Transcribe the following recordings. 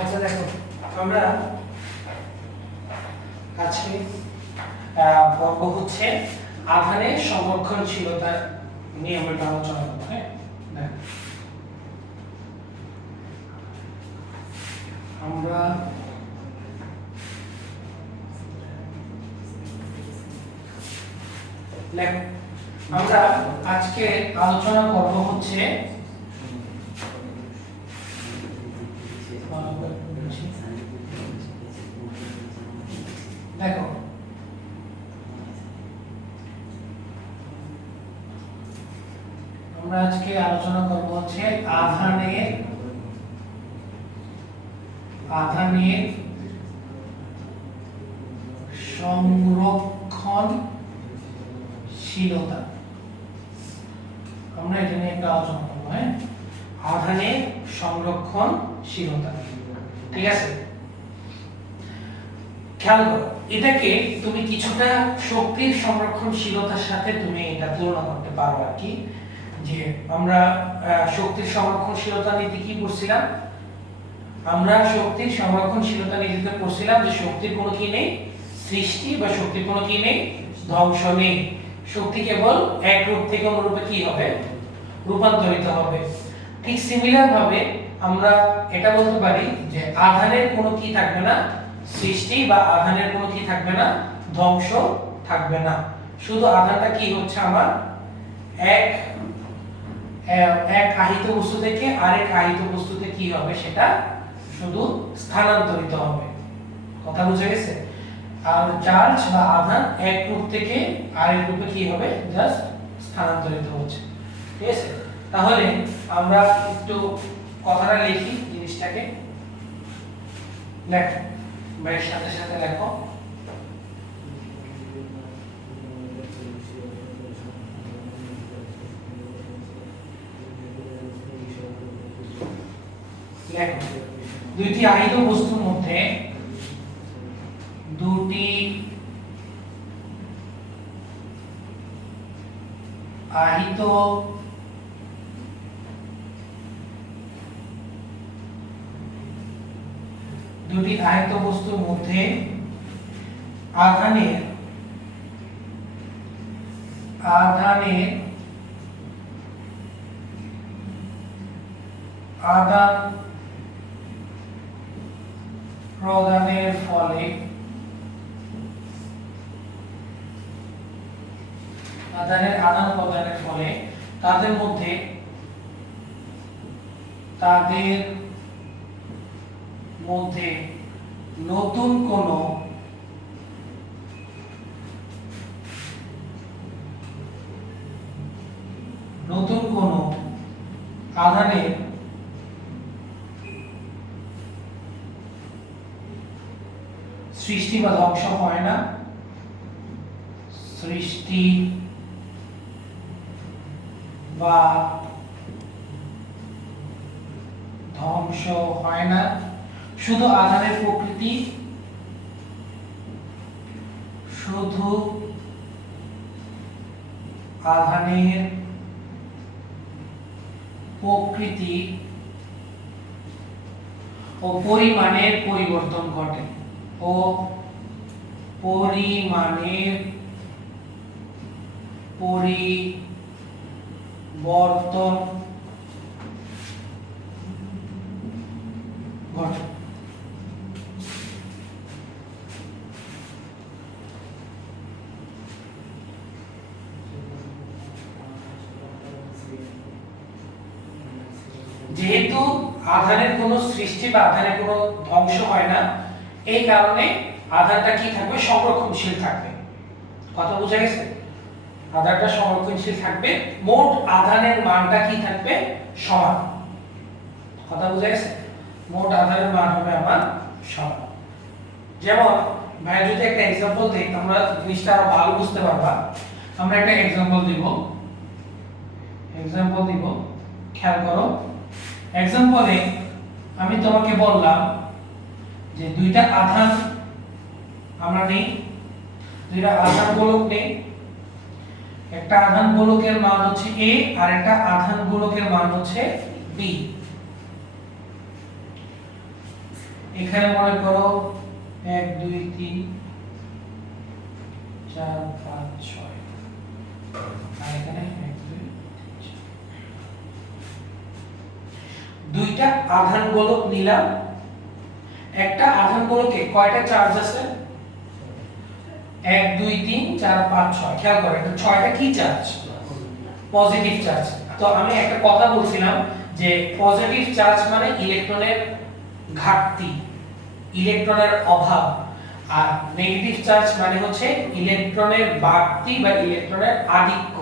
আচ্ছা দেখো, আমরা আজকে পর্ব হচ্ছে আধানের সংরক্ষণশীলতা নিয়ে আমরা আলোচনা করব। হ্যাঁ, আমরা আমরা আজকে আলোচনা করব হচ্ছে দেখো আমরা আজকে আলোচনা করব হচ্ছে আধানের সংরক্ষণশীলতা। আমরা এটা নিয়ে একটা আলোচনা করব। হ্যাঁ, আধানের সংরক্ষণশীলতা। ঠিক আছে, খেয়াল করো, এটাকে তুমি কিছুটা শক্তির সংরক্ষণশীলতার সাথে তুমি এটা তুলনা করতে পারো আর কি। যে আমরা শক্তির সংরক্ষণশীলতা নীতি কি পড়ছিলাম? আমরা শক্তির সংরক্ষণশীলতা নীতিতে পড়ছিলাম যে শক্তির কোনো কি নেই সৃষ্টি, বা শক্তির কোনো কি নেই ধ্বংস নেই। শক্তি কেবল এক রূপ থেকে অন্য রূপে কি হবে? রূপান্তরিত হবে। ঠিক সিমিলার ভাবে আমরা এটা বলতে পারি যে আধানের কোনো কি থাকবে না সৃষ্টি, বা আধানের কোনো কি থাকবে না ধ্বংস থাকবে না। শুধু আধানটা কি হচ্ছে আমার এক আহিত বস্তু থেকে আরেক আহিত বস্তুতে কি হবে? সেটা শুধু স্থানান্তরিত হবে। কথা বুঝে গেছে? আর চার্জ বা আধান এক রূপ থেকে আরেক রূপে কি হবে? জাস্ট স্থানান্তরিত হচ্ছে। ঠিক আছে, তাহলে আমরা একটু কথাটা লিখি জিনিসটাকে। লেখো, ভাইয়ের সাথে সাথে লেখো। লেখো, দুইটি আহিত বস্তুর মধ্যে দুটি আহিত বস্তুর মধ্যে আধানের আদান প্রদানের ফলে তাদের মধ্যে নতুন কোন আধানের সৃষ্টি বা ধ্বংস হয় না। সৃষ্টি বা ধ্বংস হয় না, শুধু আধানের প্রকৃতি ও পরিমাণের পরিবর্তন ঘটে। যেহেতু আধানের কোনো সৃষ্টি বা আধানের কোনো ধ্বংস হয় না, এই কারণে আধানটা কি থাকবে? সংরক্ষণশীল থাকবে। কথা বুঝা গেছে? আধানটা সংরক্ষণশীল থাকবে, মোট আধানের মানটা কি থাকবে? সমান। কথা বুঝা গেছে? মোট আধানের মান হবে আমার সমান। যেমন ভাই যদি একটা एग्जांपल দেই, তোমরা জিনিসটা আরো ভালো বুঝতে পারবা। আমরা একটা एग्जांपल দিব। খেয়াল করো, एग्जांपले আমি তোমাকে বললাম যে দুইটা আধান আমরা নেই, দুইটা আধান গোলক নেই। একটা আধান গোলকের মান হচ্ছে a আর একটা আধান গোলকের মান হচ্ছে b। এখানে মনে করো 1 2 3 4 5 6 আর এখানে 1 2 দুইটা আধান গোলক নিলাম। একটা আধান গোলকে কয়টা চার্জ আছে? 1 2 3 4 5 6। খেয়াল করো এটা 6টা কি চার্জ? Positive charge. তো আমি একটা কথা বলছিলাম যে পজিটিভ চার্জ মানে ইলেকট্রনের ঘাটতি, ইলেকট্রনের অভাব, আর নেগেটিভ চার্জ মানে হচ্ছে ইলেকট্রনের বাড়তি বা ইলেকট্রনের আধিক্য।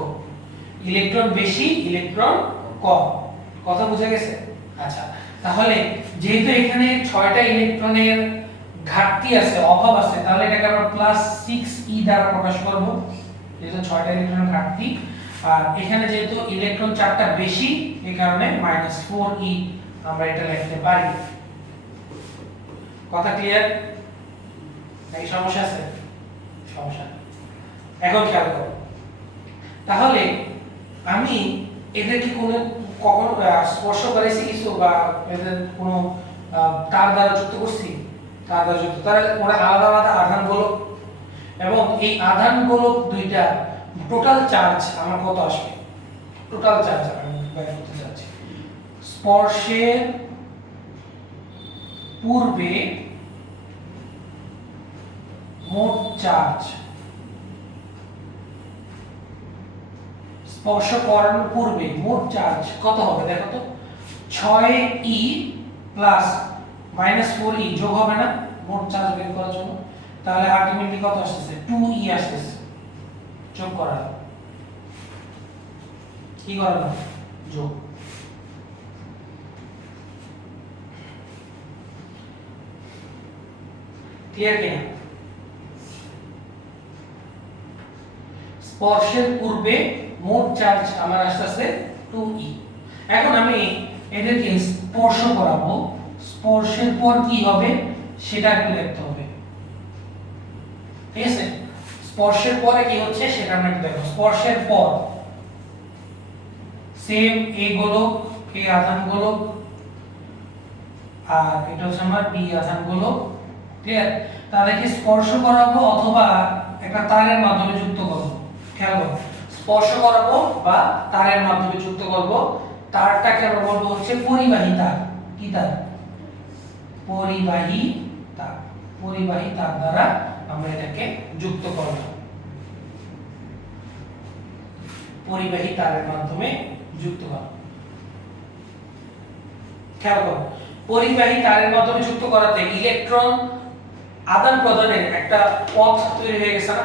ইলেকট্রন বেশি, ইলেকট্রন কম। কথা বুঝে গেছে? আচ্ছা, তাহলে যেহেতু এখানে 6টা ইলেকট্রনের ঘাটতি আছে, অভাব আছে, তাহলে এটাকে আমরা +6e দ্বারা প্রকাশ করব, যেহেতু 6টা ইলেকট্রনের ঘাটতি। আর এখানে যেহেতু ইলেকট্রন 4টা বেশি, এই কারণে -4e আমরা এটা লিখতে পারি। কথা ক্লিয়ার? নাকি সমস্যা আছে? সমস্যা নেই। এখন খেয়াল করো, তাহলে আমি এদেরকে কোনো কখনো স্পর্শ করেছি কিছু বা এদের কোনো তার দ্বারা যুক্ত করছি? তার দ্বারা যুক্ত, তাহলে ওরা আলাদা আলাদা আধান গোলক, এবং এই আধান গোলক দুইটা টোটাল চার্জ আমার কত আসবে? টোটাল চার্জ আমি বের করতে চাচ্ছি। স্পর্শের পূর্বে মোট চার্জ, স্পর্শ করানোর পূর্বে মোট চার্জ কত হবে দেখো তো? 6e প্লাস -4e যোগ হবে না মোট চার্জ বের করার জন্য? তাহলে আলটিমেটলি কত আসছে? 2e আসছে। যোগ করা, কি করা না? যোগ। ক্লিয়ার কিনা? স্পর্শের পূর্বে মোট চার্জ আমার আসছে 2e। এখন আমি এদেরকে স্পর্শ করাবো, স্পর্শের পর কি হবে সেটা একটু দেখতে হবে, ঠিক আছে? স্পর্শের পরে কি হচ্ছে সেটা আমরা একটু দেখো। স্পর্শের পর সেম a গোলক, a আধান গোলক, আর এটা হচ্ছে আমার b আধান গোলক। ক্লিয়ার? তাদেরকে স্পর্শ করাবো অথবা একটা তারের মাধ্যমে যুক্ত করব। খেয়াল করো, স্পর্শ করাবো বা তারের মাধ্যমে যুক্ত করব। তারটাকে আমরা বলবো হচ্ছে পরিবাহী তার। কি তার? পরিবাহী তার। পরিবাহী তার দ্বারা আমরা এটাকে যুক্ত করব, পরিবাহী তারের মাধ্যমে যুক্ত করব। খেয়াল করো, পরিবাহী তারের মাধ্যমে যুক্ত করাতে ইলেকট্রন আদান প্রদানের একটা পথ তৈরি হয়ে গেছে না?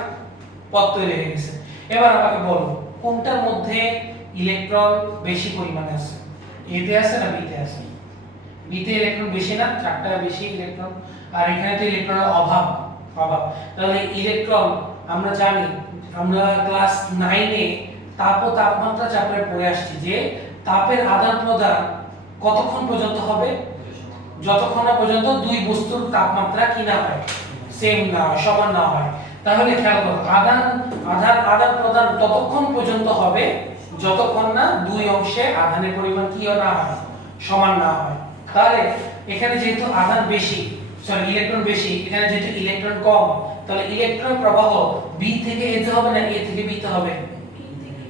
পথ তৈরি হয়ে গেছে। এবার আমাকে বলো কোনটার মধ্যে ইলেকট্রন বেশি পরিমাণে আছে? এ তে আছে না বি তে আছে? বি তে ইলেকট্রন বেশি না? 4টা বেশি ইলেকট্রন। আর এখানে তো ইলেকট্রনের অভাব। তাহলে ইলেকট্রন আমরা জানি, আমরা ক্লাস 9 এ তাপ ও তাপমাত্রা চ্যাপ্টারে পড়ে আসছি যে তাপের আদান প্রদান কতক্ষণ পর্যন্ত হবে? যতক্ষণ না পর্যন্ত দুই বস্তুর তাপমাত্রা কি না হয়, সেম না হয়, সমান না হয়। তাহলে খেয়াল করো, আদান প্রদান ততক্ষণ পর্যন্ত হবে যতক্ষণ না দুই অংশে আধানের পরিমাণ কি না হয়, সমান না হয়। তাহলে এখানে যেহেতু আধান বেশি, সরি ইলেকট্রন বেশি, এখানে যেহেতু ইলেকট্রন কম, তাহলে ইলেকট্রন প্রবাহ বি থেকে এ তে হবে না এ থেকে বি তে হবে?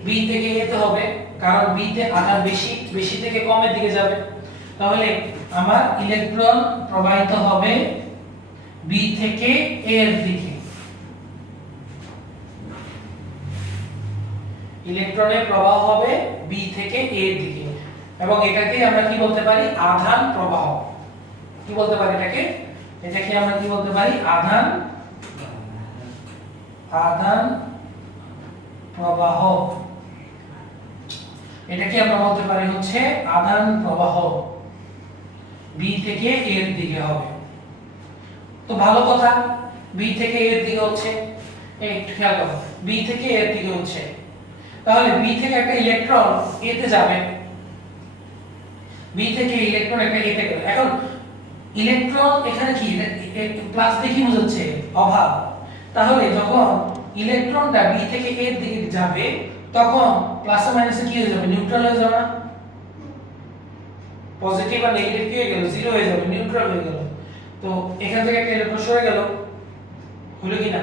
বি থেকে এ তে হবে, কারণ বি তে আধান বেশি, বেশি থেকে কমের দিকে যাবে। তাহলে আমার ইলেকট্রন প্রবাহিত হবে বি থেকে এ এর দিকে। ইলেকট্রনের প্রবাহ হবে বি থেকে এ এর দিকে, এবং এটাকে আমরা কি বলতে পারি? আধান প্রবাহ। কি বলতে পারি এটাকে? এটাকে আমরা কি বলতে পারি? আধান প্রবাহ। এটাকে আমরা বলতে পারি হচ্ছে আধান প্রবাহ, বি থেকে এ এর দিকে হবে। তো ভালো কথা, বি থেকে এ এর দিকে হচ্ছে, এই খেয়াল করো, বি থেকে এ এর দিকে হচ্ছে, তাহলে বি থেকে একটা ইলেকট্রন এ তে যাবে, বি থেকে ইলেকট্রন একটা এ তে গেল। এখন ইলেকট্রন এখানে কি প্লাস দিয়ে কি বোঝাচ্ছে? অভাব। তাহলে যখন ইলেকট্রনটা বি থেকে এ এর দিকে যাবে তখন প্লাসে মাইনাসে কি হয়ে যাবে? নিউট্রাল হয়ে যাবে না? পজিটিভ আর নেগেটিভ কি হয়ে গেল? জিরো হয়ে যাবে, নিউট্রাল হয়ে গেল। তো এখান থেকে একটা ইলেকট্রন সরে গেল, হলো কি না?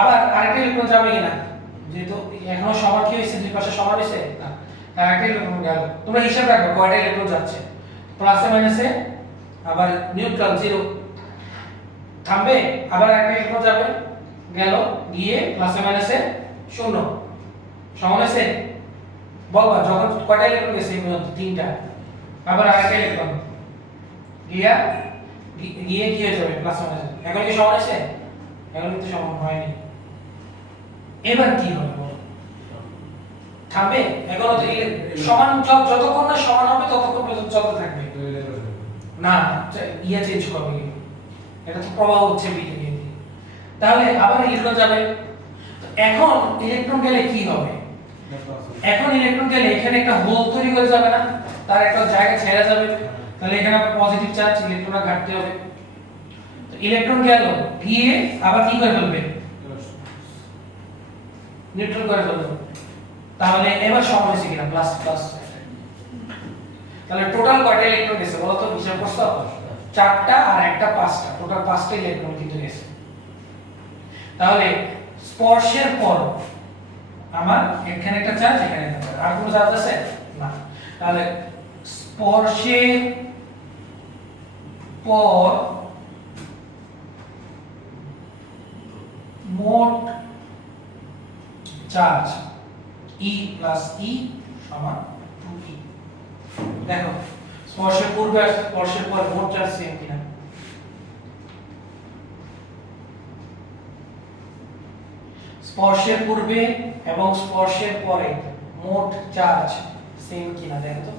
আবার আরেকটা ইলেকট্রন যাবে কিনা, যেহেতু এখনো সমান কি হয়েছে, দুই পাশে সমান হয়েছে না, আরেকটা ইলেকট্রন গেল। তোমরা হিসাব রাখবে কয়টা ইলেকট্রন যাচ্ছে, প্লাসে মাইনাসে, আবার নিউট্রাল জিরো, থামবে, আবার একটা ইলেকট্রন যাবে, গেল, গিয়ে প্লাসে মাইনাসে শূন্য, সমান হয়েছে। বলবা যখন কয়টা ইলেকট্রন গেছে এই পর্যন্ত, তিনটা, আবার আরেকটা ইলেকট্রন গিয়ে গিয়ে কি হয়ে যাবে, প্লাসে মাইনাসে। এখন কি সমান হয়েছে? এখন কিন্তু সমান হয়নি। এবার কি হবে বলো? থামবে? এখন তো সমান যতক্ষণ না সমান হবে ততক্ষণ পর্যন্ত চলতে থাকবে না, ইয়ে চেঞ্জ করবে, এটা তো প্রবাহ হচ্ছে বি থেকে। তাহলে আবার ইলেকট্রন যাবে। এখন ইলেকট্রন গেলে কি হবে? এখন ইলেকট্রন গেলে এখানে একটা হোল তৈরি হয়ে যাবে না, তার একটা জায়গা ছেড়ে যাবে, তাহলে এখানে পজিটিভ চার্জ, ইলেকট্রনটা ঘাটতে হবে। তো ইলেকট্রন গেল, গিয়ে আবার কি করে ফেলবে, নিউট্রাল করে ফেলবে। তাহলে এবার সমান হয়েছে কিনা, প্লাস প্লাস। তাহলে টোটাল কয়টা ইলেকট্রন গেছে বলো তো, হিসাব করছো? চারটা আর একটা পাঁচটা, টোটাল পাঁচটা ইলেকট্রন কিন্তু গেছে। তাহলে স্পর্শের পর আমার এখানে একটা চার্জ, এখানে একটা চার্জ, আর কোনো চার্জ আছে না। তাহলে স্পর্শের পর মোট চার্জ E প্লাস E সমান 2E। দেখো স্পর্শের পূর্বে আর স্পর্শের পর মোট চার্জ সেম কিনা। স্পর্শের পূর্বে এবং স্পর্শের পরে মোট চার্জ সেম কিনা দেখো তো।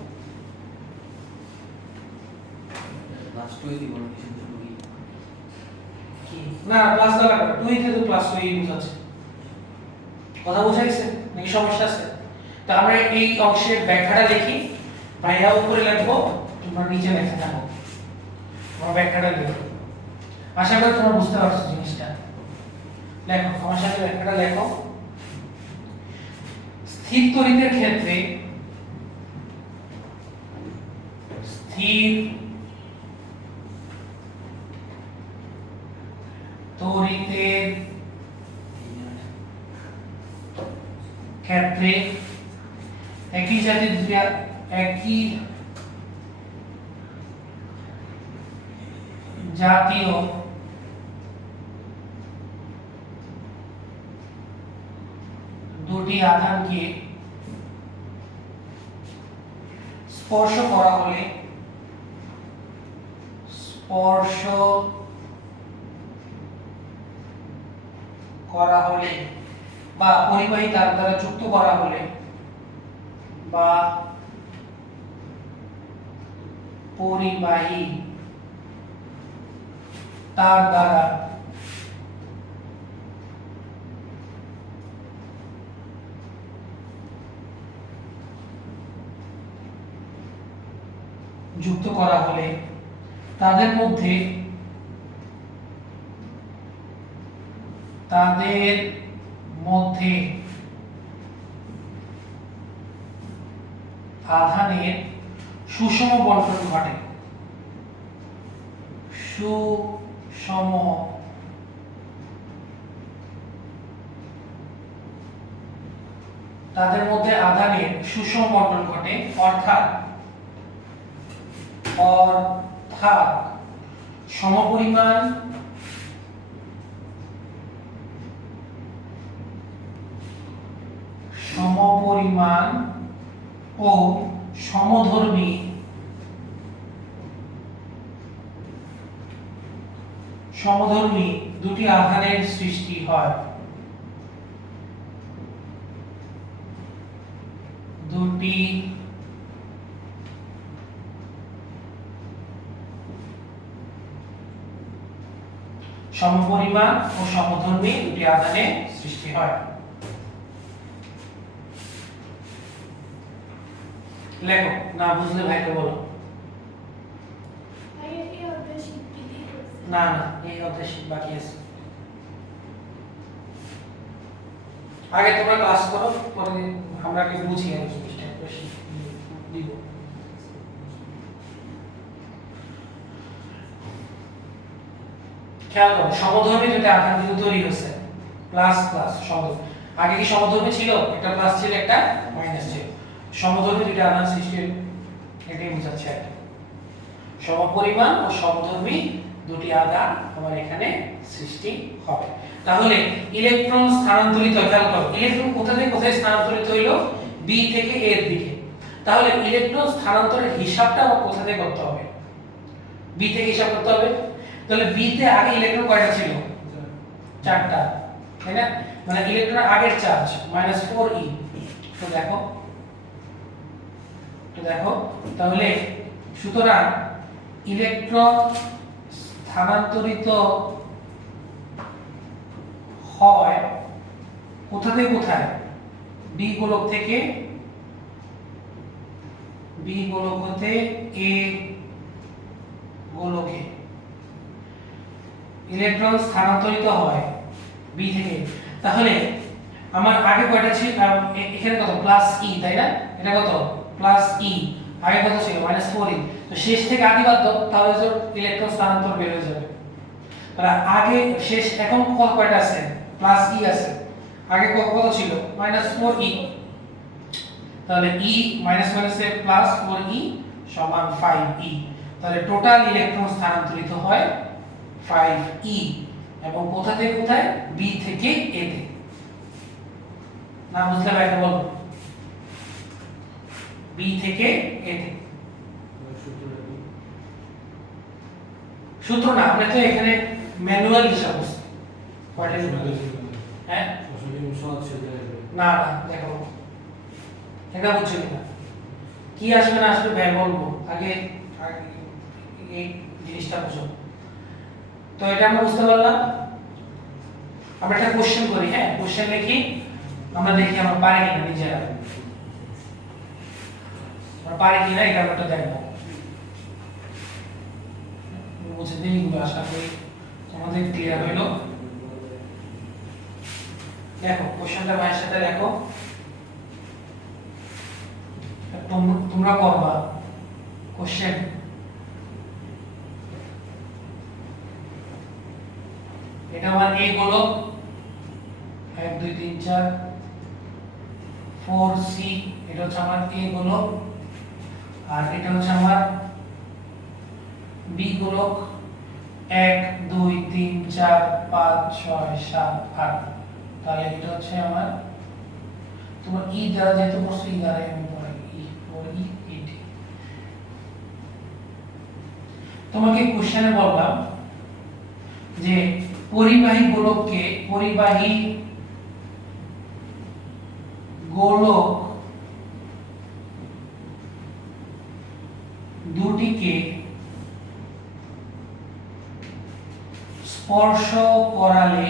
প্লাস 2 দিব না, কিন্তু 2 কি না প্লাস দা লাগবে, 2 তে তো প্লাস 2 ইউজ আছে। কথা বুঝা গেছে নাকি সমস্যা আছে? তো আমরা এই অংশের ব্যাখ্যাটা লিখি, ভাইয়া উপরে লিখবো, তোমরা নিচে লেখা থাকো, আমরা ব্যাখ্যাটা লিখব। আশা করি তোমরা বুঝতে পারছো জিনিসটা। লেখো আমার সাথে ব্যাখ্যাটা লেখো। স্থির তড়িতের ক্ষেত্রে স্থির তড়িতের ক্ষেত্রে একই জাতীয় দুটি আধানকে স্পর্শ করা হলে বা পরিবাহী তার দ্বারা যুক্ত করা হলে বা পরিবাহী তার দ্বারা যুক্ত করা হলে তাদের মধ্যে আধানের সুষম বণ্টন ঘটে। তাদের মধ্যে আধানের সুষম বণ্টন ঘটে, অর্থাৎ সমপরিমাণ ও সমধর্মী দুটি আধানের সৃষ্টি হয়। দুটি সমপরিমাণ ও সমধর্মী দুটি আধানের সৃষ্টি হয়। লেখো, না বুঝলে ভাইকে বলো। না না এই অধ্যায় বাকি আছে, আগে তোমরা ক্লাস করো, পরে আমরা কি বুঝি আর জিনিসটা দিব। খেয়াল করো সমধর্মী দুটো আধান কিন্তু তৈরি হচ্ছে প্লাস প্লাস সমধর্মী আগে কি সমধর্মী ছিল একটা প্লাস ছিল একটা মাইনাস ছিল সমধর্মী দুটো আধান সৃষ্টি হলো এটাই বোঝাচ্ছে আর কি সমপরিমাণ ও সমধর্মী দুটি আধান আমার এখানে সৃষ্টি হবে তাহলে ইলেকট্রন স্থানান্তরিত খেয়াল করো ইলেকট্রন কোথা থেকে কোথায় স্থানান্তরিত হইলো বি থেকে এ এর দিকে তাহলে ইলেকট্রন স্থানান্তরের হিসাবটা আমার কোথা থেকে করতে হবে বি থেকে হিসাব করতে হবে তাহলে বি তে আগে ইলেকট্রন কয়টা ছিল চারটা তাই না মানে ইলেকট্রনের আগের চার্জ -4e তো দেখো তাহলে সুতরাং ইলেকট্রন স্থানান্তরিত হয় কোথা থেকে কোথায় বি গোলক থেকে বি গোলক হতে এ গোলকে ইলেকট্রন স্থানান্তরিত হয় বি থেকে তাহলে আমার আগে কয়টা ছিল এখানে কত প্লাস ই তাই না এটা কত প্লাস ই আগে কত ছিল -4e তো শেষ থেকে আদি বাদ দাও তাহলে যে ইলেকট্রন স্থানান্তর বের হয়ে যাবে তাহলে আগে শেষ এখন কত কয়টা আছে প্লাস ই আছে আগে কত ছিল -4e তাহলে e মাইনাস মাইনাসে প্লাস 4e সমান 5e তাহলে টোটাল ইলেকট্রন স্থানান্তরিত হয় 5e এবং কোথা থেকে কোথায় b থেকে a তে না বুঝলে ভাই বল b থেকে a তে সূত্র না আমরা তো এখানে ম্যানুয়াল হিসাব করছি কয়টা হ্যাঁ না না দেখো এটা বুঝছো না কি আসবে না আসবে ভাই বলবো আগে এই জিনিসটা বুঝো তো এটা আমরা বুঝতে পারলাম আমরা একটা কোশ্চেন করি হ্যাঁ কোশ্চেন লিখি আমরা দেখি আমরা পারি কিনা নিজেরা আমরা পারি কিনা এটা আমরা দেখবো বুঝে দিই আশা করি তোমাদের ক্লিয়ার হইলো দেখো কোশ্চেনটা ভাইয়ের সাথে দেখো তোমরা করবা কোশ্চেন এটা আমার a গোলক 1 2 3 4 4c এটা হচ্ছে আমার a গোলক আর এটা হচ্ছে আমার b গোলক 1 2 3 4 5 6 7 8 তাহলে এটা হচ্ছে আমার তোমার ই দ্বারা যেহেতু বস্তু ই দ্বারা আমি পড়াই ই ও ই ইটি তোমাকে কোশ্চেনে বললাম যে পরিবাহী গোলককে পরিবাহী গোলক দুটিকে স্পর্শ করালে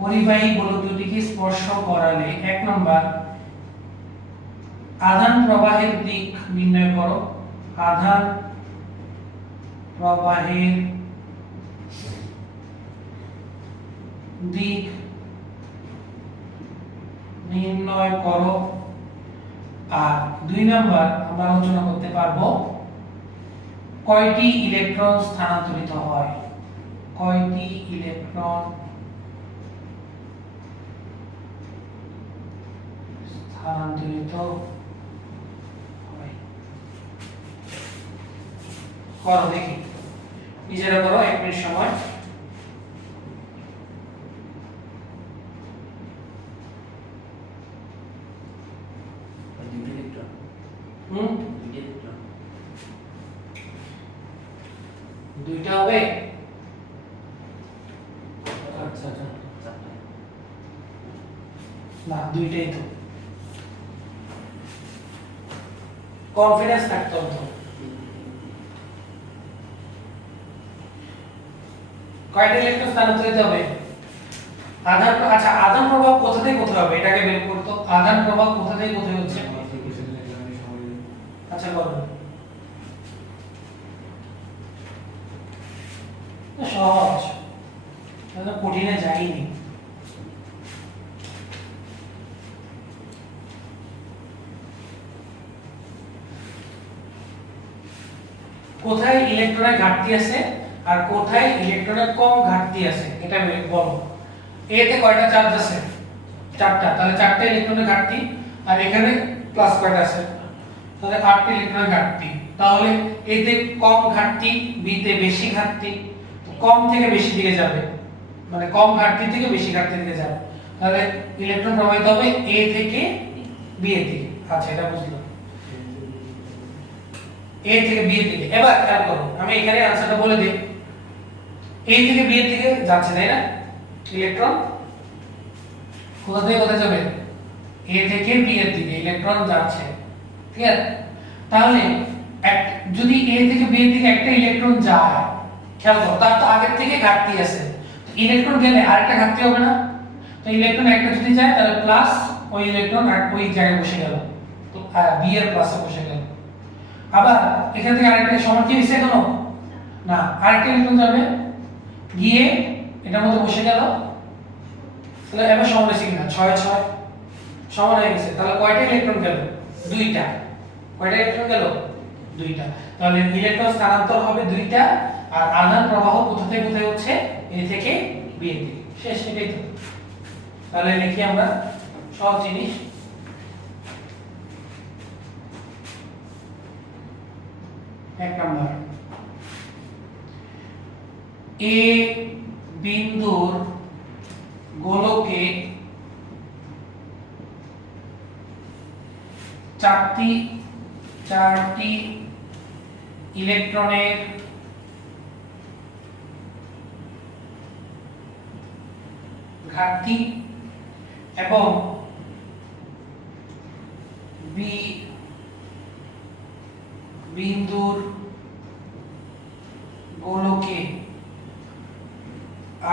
পরিবাহী গোলক দুটিকে স্পর্শ করালে এক নাম্বার আধান প্রবাহের দিক নির্ণয় করো আধান প্রবাহের দিক নির্ণয় করো আর দুই নাম্বার আমরা আলোচনা করতে পারবো কয়টি ইলেকট্রন স্থানান্তরিত হয় কয়টি ইলেকট্রন স্থানান্তরিত হয় করো দেখি নিজেরা করো 1 মিনিট সময় দুইটা হবে আচ্ছা আচ্ছা না দুইটাই তো কনফিডেন্স থাকতে হবে তো কয়টা ইলেকট্রন স্থানান্তরিত হবে আধান আচ্ছা আধান প্রবাহ কোথা থেকে কোথায় হবে এটাকে বের করতো আধান প্রবাহ কোথা থেকে কোথায় হচ্ছে আচ্ছা করো সহজ এটা কঠিনে যায়নি কোথায় ইলেকট্রনের ঘাটতি আছে আর কোথায় ইলেকট্রনের কম ঘাটতি আছে এটা বলো। এ তে কয়টা চার্জ আছে? চারটা, তাহলে চারটা ইলেকট্রনের ঘাটতি। আর এখানে প্লাস কয়টা আছে? তাহলে 8টা ইলেকট্রনের ঘাটতি। তাহলে এ তে কম ঘাটতি, বি তে বেশি ঘাটতি। তো কম থেকে বেশি দিকে যাবে, মানে কম ঘাটতি থেকে বেশি ঘাটতি দিকে যাবে। তাহলে ইলেকট্রন প্রবাহিত হবে এ থেকে বি এর দিকে। আচ্ছা, এটা বুঝলাম, এ থেকে বি এর দিকে। এবার খেয়াল করো, আমি এখানে আনসারটা বলে দিই। এ থেকে বি এর দিকে যাচ্ছে, তাই না? ইলেকট্রন কোথা থেকে কোথায় যাবে? এ থেকে বি এর দিকে ইলেকট্রন যাচ্ছে, ঠিক আছে? তাহলে যদি এ থেকে বি এর দিকে একটা ইলেকট্রন যায়, খেয়াল করো, তার তো আগের থেকে ঘাটতি আছে। তো ইলেকট্রন গেলে আরেকটা ঘাটতি হবে না? তো ইলেকট্রন একটা যদি যায় তাহলে প্লাস ওই ইলেকট্রন আর ওই জায়গায় বসে গেল, তো বি এর প্লাসে বসে গেল। আবার এখান থেকে আরেকটা সমান কি হইছে এখনো? না, আরেকটা ইলেকট্রন যাবে গিয়ে এটার মধ্যে বসে গেল। তাহলে এবার সমান হয়েছে কিনা? 6 6 সমান হয়ে গেছে। তাহলে কয়টা ইলেকট্রন গেল? দুইটা। কয়টা ইলেকট্রন গেল? দুইটা। তাহলে ইলেকট্রন স্থানান্তর হবে দুইটা, আর আধান প্রবাহ কোথা থেকে কোথায় হচ্ছে? এ থেকে বি এর দিকে। শেষ, এটাই তো। তাহলে লিখি আমরা সব জিনিস। এক নাম্বার, এ বিন্দুর গোলকে চারটি ইলেকট্রনের ঘাটতি এবং বি বিন্দুর গোলকে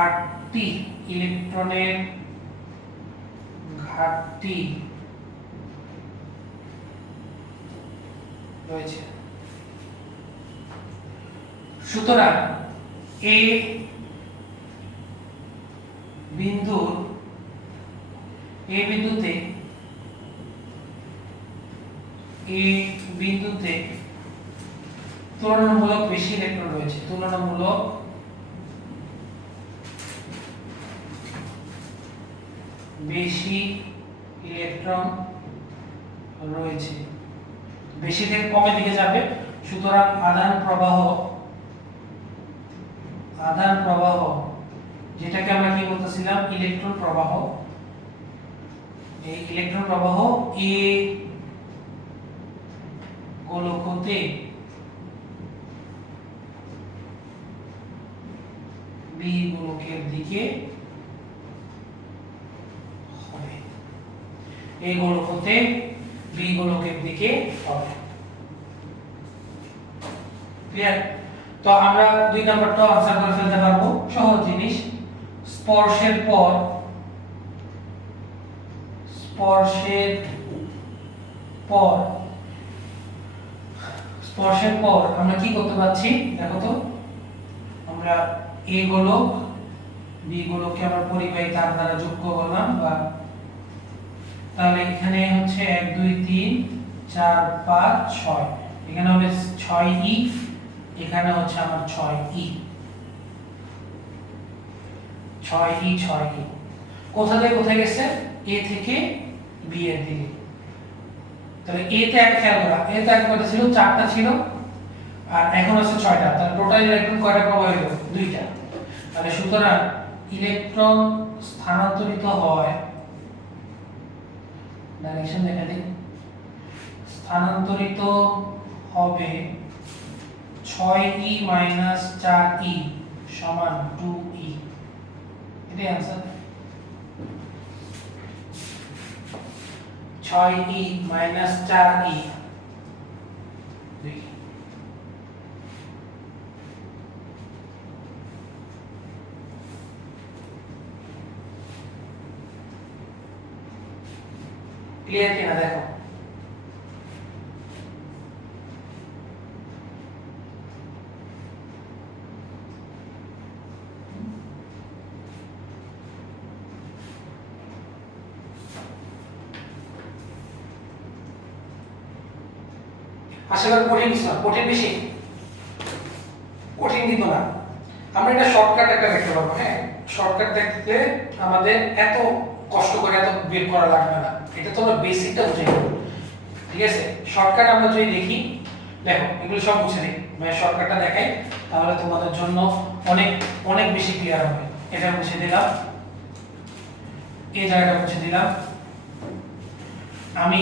8টি ইলেকট্রনের ঘাটতি রয়েছে। সুতরাং এ বিন্দুতে তুলনামূলক বেশি ইলেকট্রন রয়েছে। তুলনামূলক বেশি ইলেকট্রন রয়েছে, বেশি থেকে কমের দিকে যাবে। সুতরাং আধান প্রবাহ যেটাকে আমরা কি বলতেছিলাম? ইলেকট্রন প্রবাহ। এই ইলেকট্রন প্রবাহ এ গোলক হতে বি গোলকের দিকে হবে। এই গোলক হতে বি গোলকের দিকে হবে। ক্লিয়ার? তো আমরা 2 নাম্বারটা আনসার করে ফেলতে পারবো। সহজ জিনিস। স্পর্শের পর আমরা কি করতে পারছি দেখো তো। আমরা এ গোলক বি গোলককে আমরা পরিবাহী তার দ্বারা যুক্ত করলাম, বা তাহলে এখানে হচ্ছে 1 2 3 4 5 6, এখানে হবে 6e, এখানে হচ্ছে আমার 6e। কোথা থেকে কোথায় গেছে? এ থেকে বি এর দিকে। তাহলে এ তে একটা খেয়াল করা, এ তে একটা কয়টা ছিল? 4টা ছিল, আর এখন আছে 6টা। তাহলে টোটাল ইলেকট্রন কয়টা প্রবাহিত? 2টা। তাহলে সুতরাং ইলেকট্রন স্থানান্তরিত হয়, ডাইরেকশন দেখা দিই, স্থানান্তরিত হবে 6e - 4e সমান 2e। এটাই आंसर। 6e - 4e 2। क्लियर किया देखो। আশা করি কঠিন কিছু না, কঠিন বেশি, কঠিন কিন্তু না। আমরা এটা শর্টকাট একটা দেখতে পারবো। হ্যাঁ, শর্টকাট দেখতে আমাদের এত কষ্ট করে এত বের করা লাগবে না, এটা তোমরা বেসিকটা বুঝে নেবে। ঠিক আছে, শর্টকাট আমরা যদি দেখি, দেখো এগুলো সব বুঝে নিই, মানে শর্টকাটটা দেখাই, তাহলে তোমাদের জন্য অনেক অনেক বেশি ক্লিয়ার হবে। এটা মুছে দিলাম, এই জায়গাটা মুছে দিলাম, আমি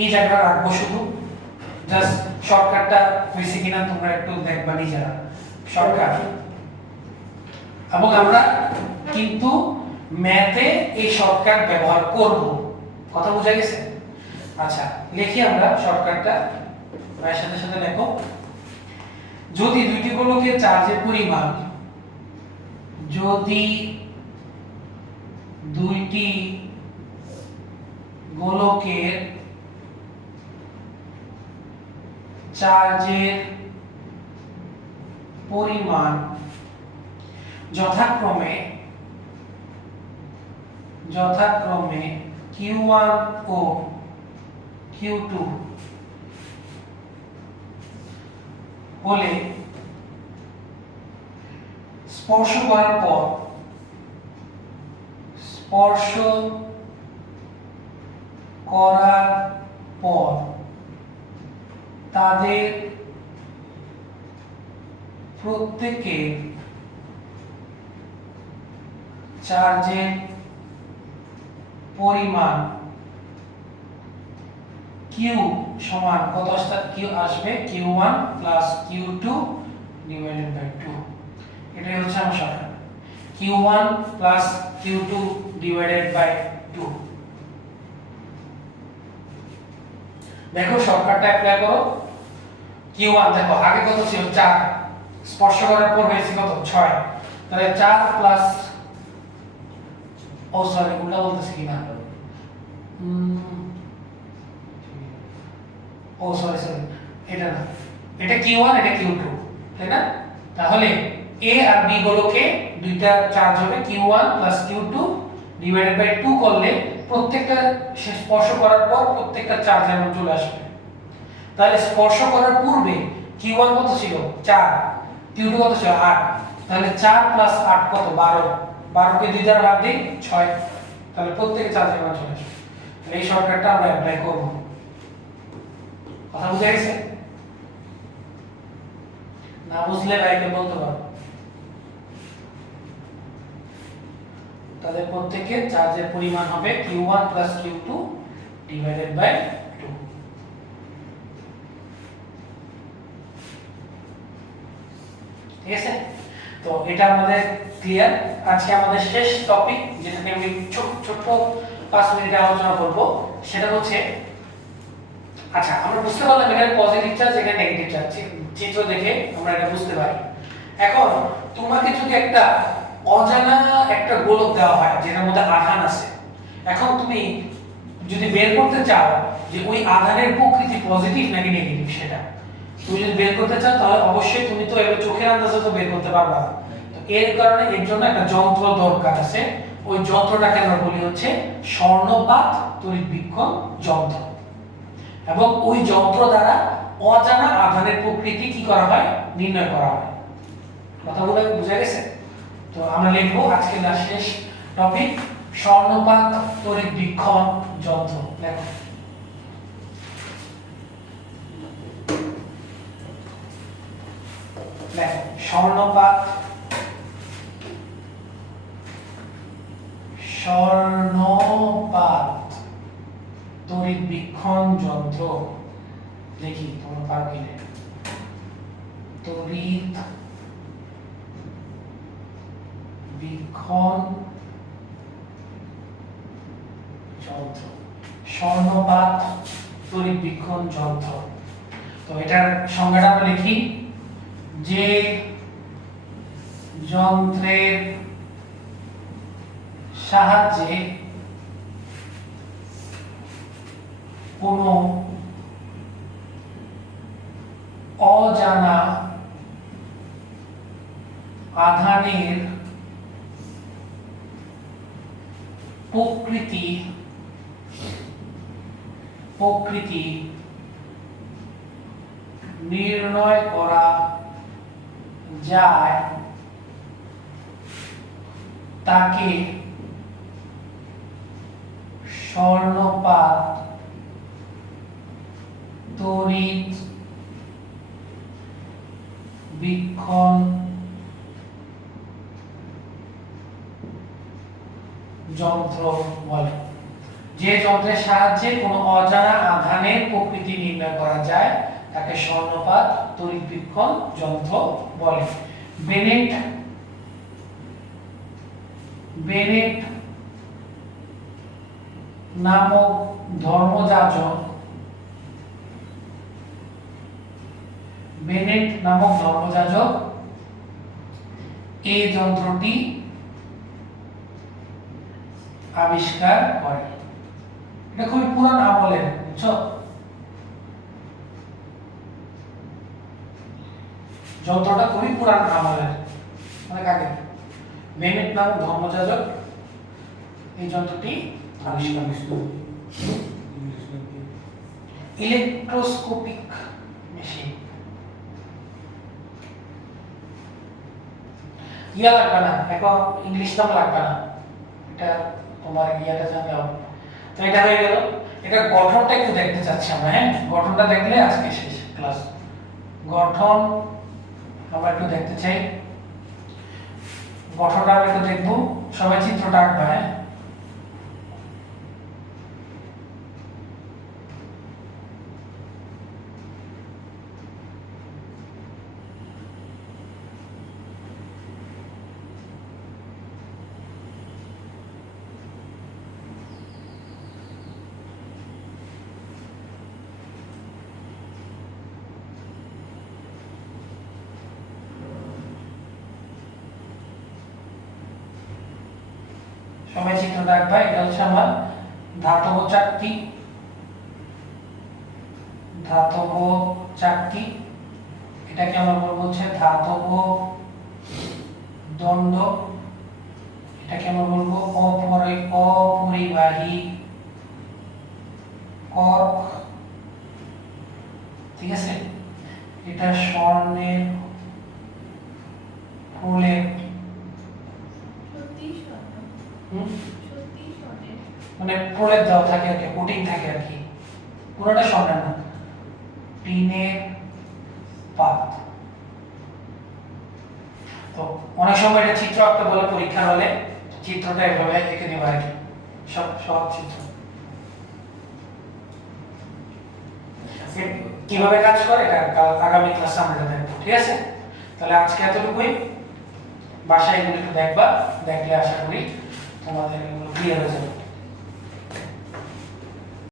এই জায়গাটা রাখবো শুধু, জাস্ট শর্টকাটটা হয়েছে কিনা তোমরা একটু দেখবা নিজেরা। শর্টকাট, এবং আমরা কিন্তু ম্যাথে এই শর্টকাট ব্যবহার করব, কথা বোঝা গেছে? আচ্ছা, লিখি আমরা শর্টকাটটা, এর সাথে সাথে লেখো। যদি দুইটি গোলকের চার্জের পরিমাণ, যদি দুইটি গোলকের চার্জের পরিমাণ যথাক্রমে Q1 ও Q2 হলে স্পর্শ করার পর তাদের প্রত্যেকের চার্জের পরিমাণ Q সমান কত Q আসবে? Q1 plus Q2 divided by 2। এটাই হচ্ছে আমার shortcut, Q1 plus Q2 divided by 2। দেখো শর্টকাটটা অ্যাপ্লাই করো। Q1 দেখো আগে কত ছিল? 4, স্পর্শ করার পর হয়েছে কত? 6। তাহলে 4 প্লাস, ও সরি উল্টা বলতেছি কিনা, ও সরি এটা না, এটা Q1 এটা Q2, তাই না? তাহলে A আর B গোলকে দুইটা চার্জ হবে Q1 plus Q2 divided by 2 করলে প্রত্যেকটা স্পর্শ করার পর প্রত্যেকটা চার্জ এমন চলে আসবে। তাহলে স্পর্শ করার পূর্বে Q1 কত ছিল? 4, Q2 কত ছিল? 8। তাহলে 4 প্লাস 8 কত? 12। 12 কে 2 দ্বারা ভাগ দিই 6। তাহলে প্রত্যেকটা চার্জ এমন চলে আসবে। এই শর্টকাটটা আমরা অ্যাপ্লাই করব। কথা বুঝা গেছে? না বুঝলে ভাইকে বলতে পারো। তাদের প্রত্যেকের চার্জের পরিমাণ হবে Q1 plus Q2 divided by 2। ঠিক আছে, তো এটা আমাদের ক্লিয়ার। আজকে আমাদের শেষ টপিক, যেটাকে আমি ছোট 5 মিনিটে আলোচনা করব, সেটা হচ্ছে, আচ্ছা আমরা বুঝতে পারলাম এখানে পজিটিভ চার্জ এখানে নেগেটিভ চার্জ, চিত্র দেখে আমরা এটা বুঝতে পারি। এখন তোমাকে যদি একটা অজানা একটা গোলক দেওয়া হয় যেটার মধ্যে আধান আছে, এখন তুমি যদি বের করতে চাও যে ওই আধানের প্রকৃতি পজিটিভ নাকি নেগেটিভ, সেটা তুমি যদি বের করতে চাও তাহলে অবশ্যই তুমি তো এর চোখের আন্দাজে তো বের করতে পারবা না। তো এর কারণে এর জন্য একটা যন্ত্র দরকার আছে। ওই যন্ত্রটাকে আমরা বলি হচ্ছে স্বর্ণপাত তড়িৎবীক্ষণ যন্ত্র। এবং ওই যন্ত্র দ্বারা অজানা আধানের প্রকৃতি কি করা হয়? নির্ণয় করা হয়। কথাগুলো বুঝা গেছে? তো আমরা লিখবো আজকে শেষ টপিক স্বর্ণপাত তড়িৎবীক্ষণ যন্ত্র। লেখো। দেখো স্বর্ণপাত তড়িৎবীক্ষণ যন্ত্র, দেখি তোমরা পারো কিনা। তড়িৎবীক্ষণ যন্ত্র, স্বর্ণপাত তড়িৎবীক্ষণ যন্ত্র। তো এটার সংজ্ঞাটা আমরা লিখি, যে যন্ত্রের সাহায্যে কোনো অজানা আধানের প্রকৃতি নির্ণয় করা যায় তাকে স্বর্ণপাত তড়িৎ বীক্ষণ যন্ত্র বলে। যে যন্ত্রের সাহায্যে কোনো অজানা আধানের প্রকৃতি নির্ণয় করা যায় তাকে স্বর্ণপাত তড়িৎবীক্ষণ যন্ত্র বলে। বেনেট নামক ধর্মযাজক এই যন্ত্রটি আবিষ্কার করে। এটা খুবই পুরান আমলের, বুঝছো? যন্ত্রটা খুবই পুরান আমলের, অনেক আগে। বেনেট নামক ধর্মযাজক এই যন্ত্রটি আবিষ্কার করে। ইলেকট্রোস্কোপিক মেশিন। ইয়া লাগবে না, এখন ইংলিশ নাম লাগবে না, এটা তোমার ইয়াটা জানলে হবে। তো এটা হয়ে গেল। এটা গঠনটা একটু দেখতে চাচ্ছি আমরা, হ্যাঁ? গঠনটা দেখলে আজকে শেষ ক্লাস। গঠন আমরা একটু দেখতে চাই, গঠনটা আমরা একটু দেখবো। সবাই চিত্রটা আঁকবে, হ্যাঁ? সবাই চিত্রটা আঁকবে। এটা হচ্ছে আমার ধাতব চাকতি। এটাকে আমরা বলবো হচ্ছে ধাতব দণ্ড। এটাকে আমরা বলবো অপরিবাহী কর্ক, ঠিক আছে? এটা স্বর্ণের প্রলেপ, মানে প্রলেপ দেওয়া থাকে আর কি, কোটিং থাকে আর কি, পুরোটা স্বর্ণের না। টিনের পাত। তো অনেক সময় এটা চিত্র আঁকতে বলে পরীক্ষার হলে, চিত্রটা এভাবে এঁকে নেবে আর কি, সব চিত্র। কিভাবে কাজ করে এটা আগামী ক্লাসে আমরা দেখবো, ঠিক আছে? তাহলে আজকে এতটুকুই। বাসায় এগুলো একটু দেখবা, দেখলে আশা করি তোমাদের এগুলো ক্লিয়ার হয়ে যাবে।